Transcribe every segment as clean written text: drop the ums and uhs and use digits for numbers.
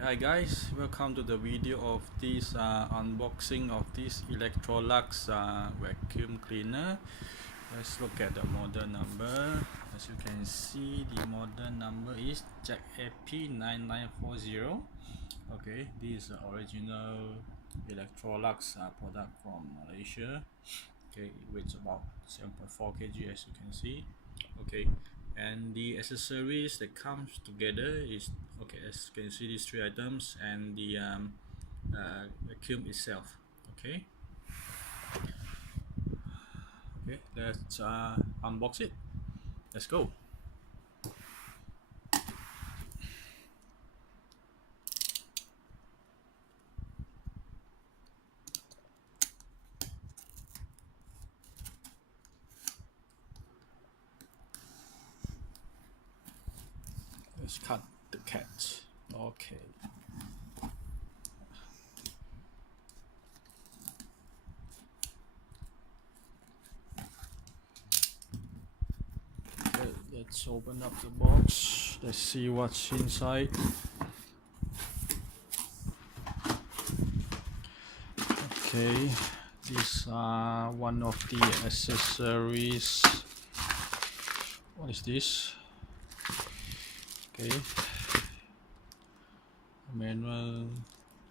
Hi guys, welcome to the video of this unboxing of this Electrolux vacuum cleaner. Let's look at the model number. As you can see, the model number is ZAP9940. Okay, this is the original Electrolux product from Malaysia. Okay, it weighs about 7.4 kg as you can see. Okay, and the accessories that comes together is, okay, as you can see, these three items and the vacuum itself. Okay, let's unbox it. Let's go. Let's cut the cat. Okay. Let's open up the box. Let's see what's inside. Okay, these are one of the accessories. What is this? Okay, a manual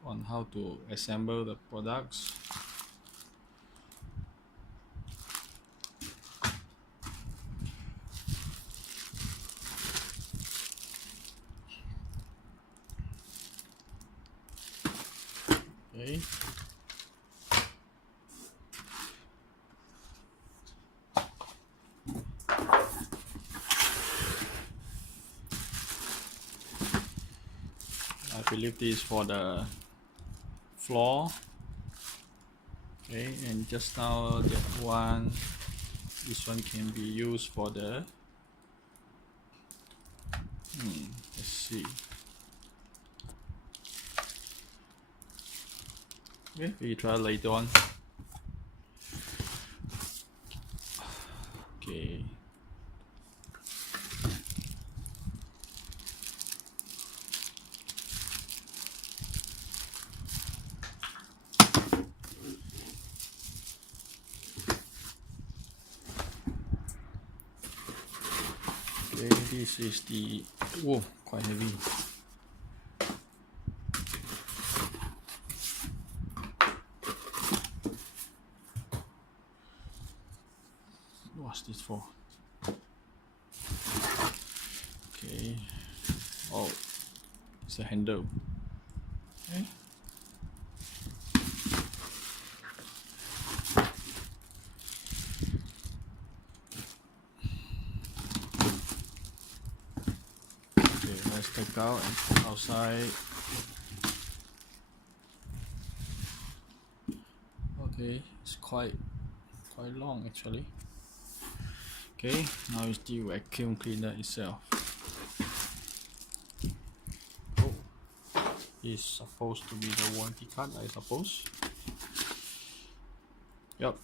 on how to assemble the products. Okay. I believe this is for the floor. Okay, and just now that one, this one can be used for the let's see. Okay, we try later on. Okay. Okay, this is the, whoa, quite heavy. What's this for? Okay. Oh, it's a handle. Okay. Okay, let's take out and put outside. Okay, it's quite long actually. Okay, now it's the vacuum cleaner itself. Oh, it's supposed to be the warranty card, I suppose. Yep.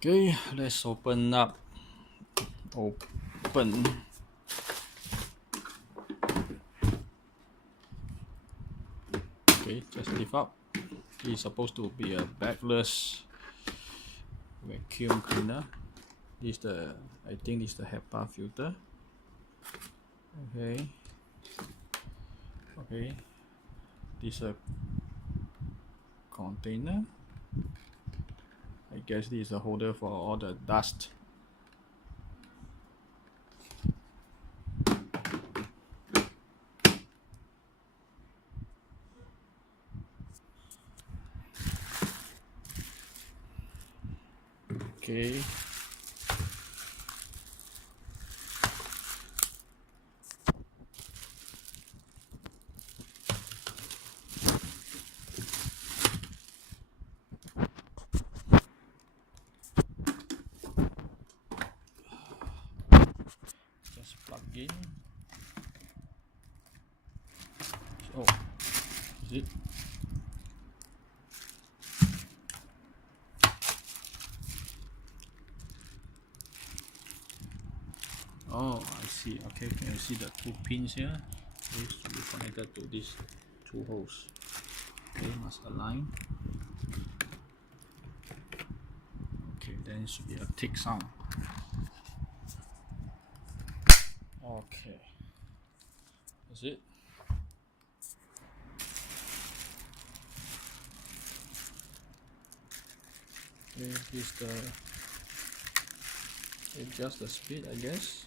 Okay, let's open up. Open. Okay, just lift up. It's supposed to be a backless vacuum cleaner. This is the, I think this is the HEPA filter. Okay. Okay. This is a container. I guess this is a holder for all the dust. Okay. again. Oh, is it? Oh, I see. Okay, can you see the two pins here? These should be connected to these two holes. Okay, must align. Okay, then it should be a tick sound. Okay, that's it. Okay, this the adjust the speed, I guess.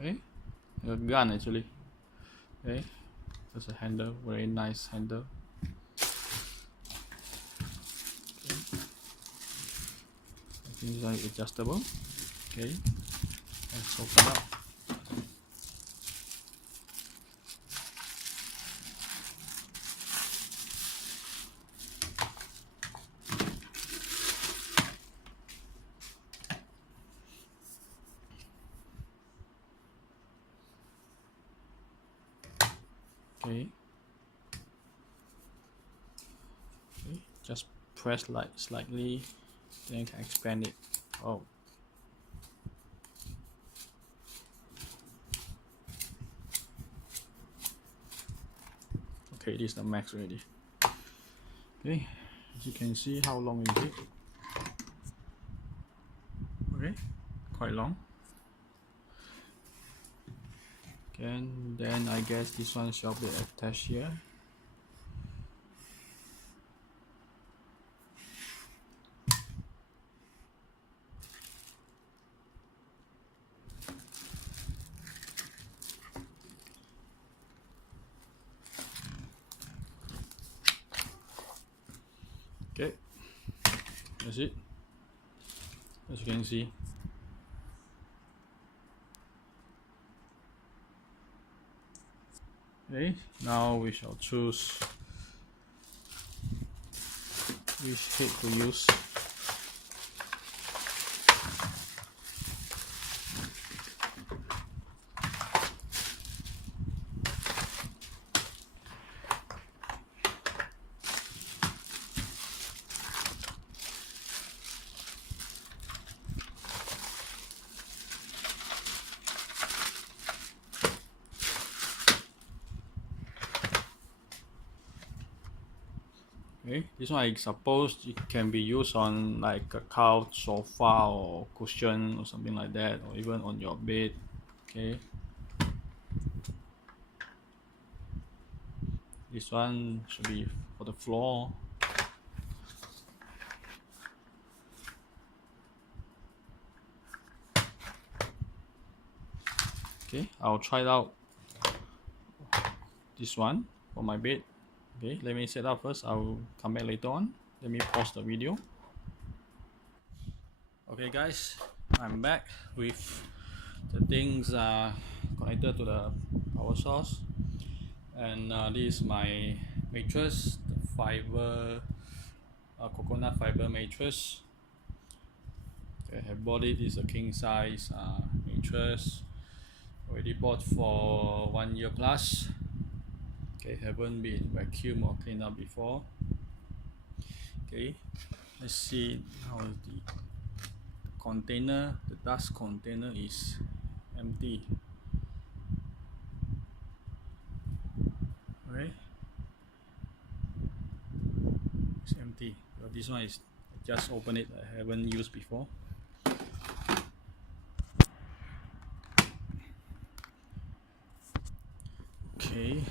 Okay, a gun actually. Okay, there's a handle, very nice handle. Okay. I think it's like adjustable. Okay, let's open up. Okay. Okay, just press like slightly, then you can expand it. Oh. Okay, this is the max already. Okay, as you can see, how long is it? Okay, quite long. Okay, and then I guess this one shall be attached here. Okay, that's it. As you can see. Okay, now we shall choose which head to use. Okay, this one I suppose it can be used on like a couch, sofa, or cushion, or something like that, or even on your bed. Okay, this one should be for the floor. Okay, I'll try out this one for my bed. Okay, let me set up first. I'll come back later on. Let me pause the video. Okay guys, I'm back with the things connected to the power source, and this is my mattress, the fiber coconut fiber mattress. Okay, I bought it. It's a king size mattress, already bought for 1 year plus. Okay, haven't been vacuumed or cleaned up before. Okay, let's see how the container, the dust container is empty. Okay, it's empty. So this one is, I just opened it, I haven't used before. Okay,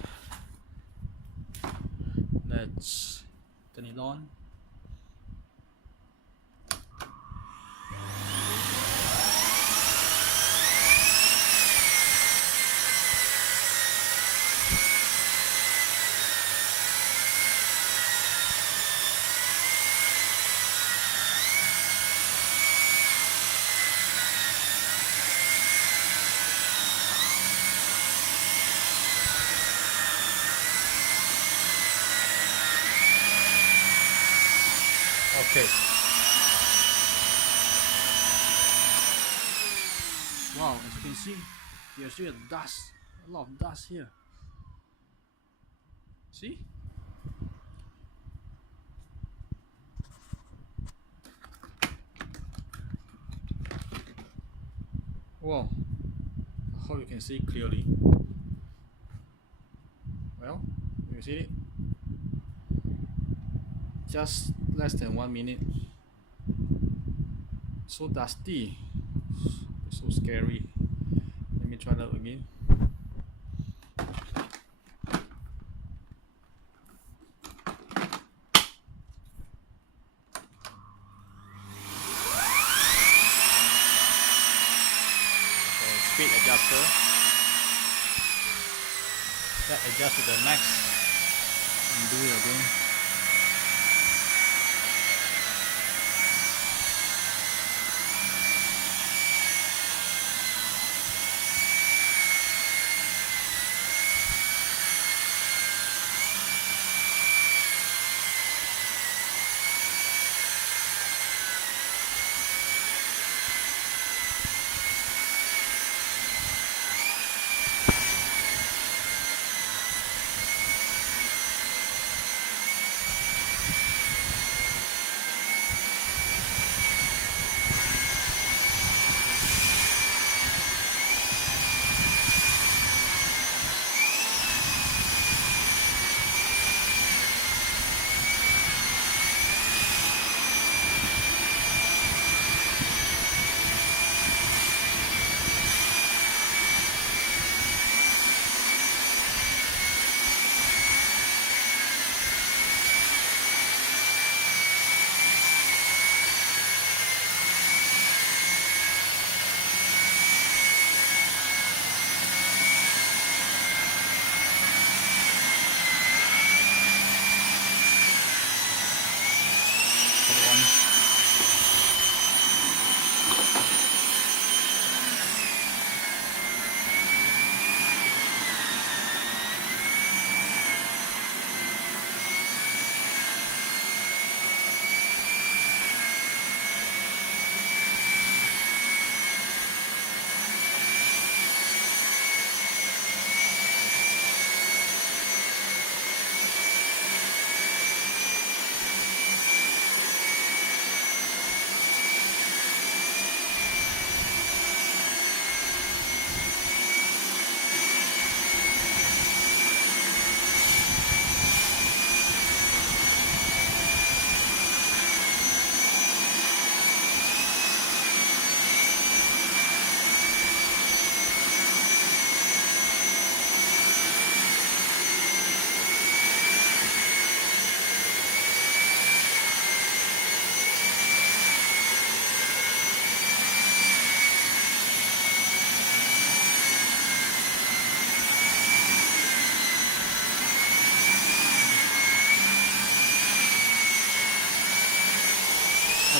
let's turn it on. Okay. Wow, as you can see, there's still dust, a lot of dust here. See? Wow, I hope you can see clearly. Well, you see it? Just less than 1 minute. So dusty, so scary. Let me try that again. Speed adjuster, that adjust to the max and do it again.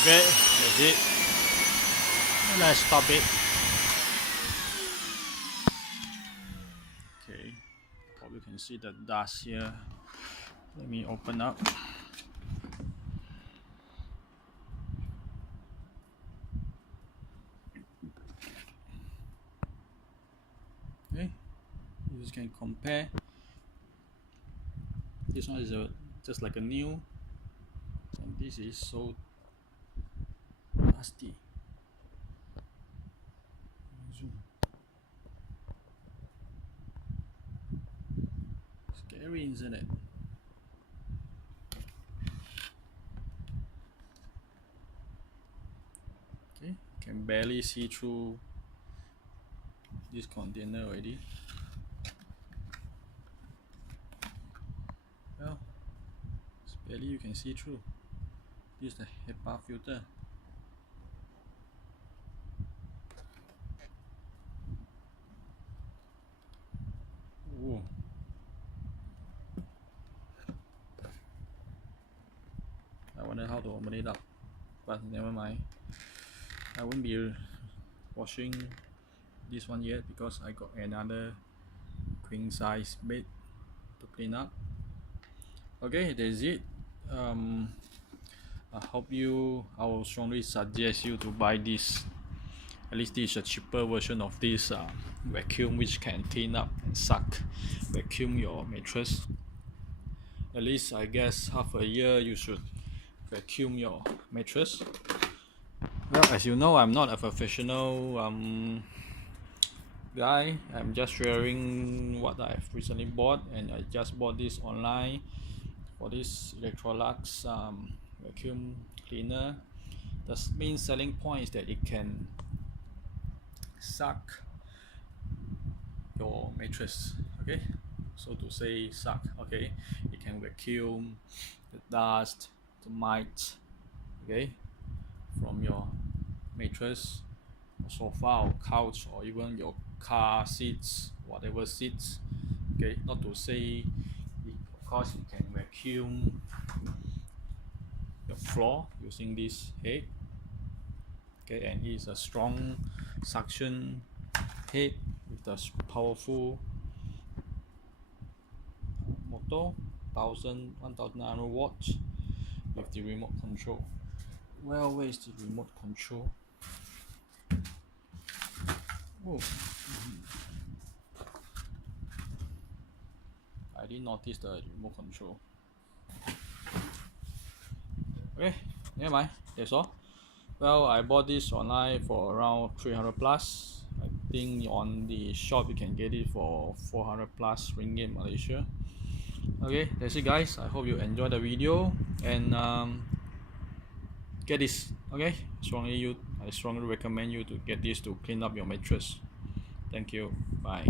Okay, that's it. Let's stop it. Okay, hope you can see the dust here. Let me open up. Okay, you just can compare. This one is just like a new, and this is so dusty. Zoom. Scary, isn't it? Okay, can barely see through this container already. Well, barely you can see through. This is the HEPA filter. Ooh. I wonder how to open it up, but never mind. I won't be washing this one yet because I got another queen size bed to clean up. Okay, that's it. I will strongly suggest you to buy this. At least this is a cheaper version of this vacuum, which can clean up and vacuum your mattress. At least I guess half a year you should vacuum your mattress. Well, as you know, I'm not a professional guy. I'm just sharing what I've recently bought, and I just bought this online for this Electrolux vacuum cleaner. The main selling point is that it can suck your mattress. Okay, so to say suck, okay, it can vacuum the dust, the mites, okay, from your mattress, or sofa, or couch, or even your car seats, whatever seats. Okay, not to say of course it can vacuum your floor using this head. Okay, and it's a strong suction head with a powerful motor, 1900 watts, with the remote control. Well, where is the remote control? Oh, I didn't notice the remote control. Okay, never mind, that's all. Well, I bought this online for around 300 plus. I think on the shop you can get it for 400 plus ringgit Malaysia. Okay, that's it guys. I hope you enjoyed the video, and get this. Okay, I strongly recommend you to get this to clean up your mattress. Thank you. Bye.